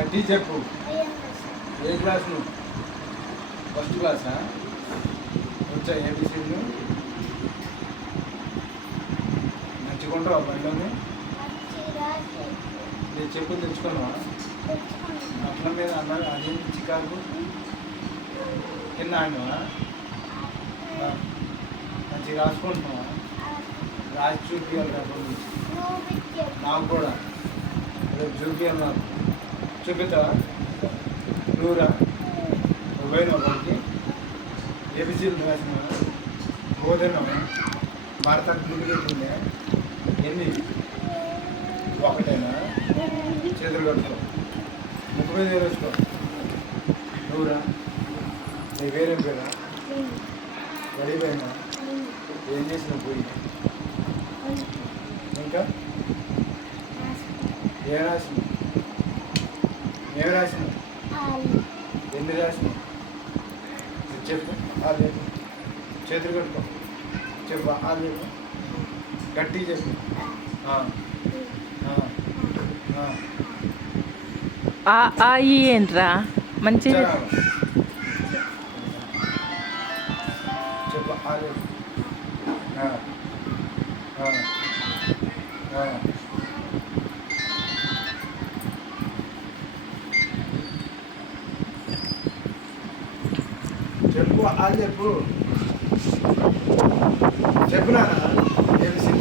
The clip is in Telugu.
గట్టి చెప్పు. ఏ క్లాస్ నువ్వు? ఫస్ట్ క్లాసా? వచ్చా ఏబిసిడ్లు మంచిగా ఉంటావా బండిలోని? నేను చెప్పు తెచ్చుకున్నావా? అట్ల మీద అన్నారు అదేంటి చికాకు కింద ఆడినావా? మంచిగా రాసుకుంటున్నావా? రాసి చూపించాలి రేపు నాకు కూడా రేపు చూపించాలి. నాకు చూపిస్తావా? నువ్వురా పోయినా వాడికి ఏబిసీలు రాసిన పోతున్నావా? భారతానికి ముందు పెట్టిందే ఎన్ని? ఒకటేనా? చేతులు కట్టుకో, ముక్కు మీద వేసుకో. నువ్వురా నీ పేరేం పేరా? గడిపోయినా ఏం చేసిన పోయి? ఇంకా ఏం రాసిన? ఏం రాసిన? ఎన్ని రాసిన? చెప్పు. లేదు చేతులు కట్టుకో. చెప్పు. లేదు గట్టి చెప్పు. ఏంట్రా మంచిగా చెప్పు. లేదు చెప్పు. చెప్పు చెప్పు నాన్న ఏబిసి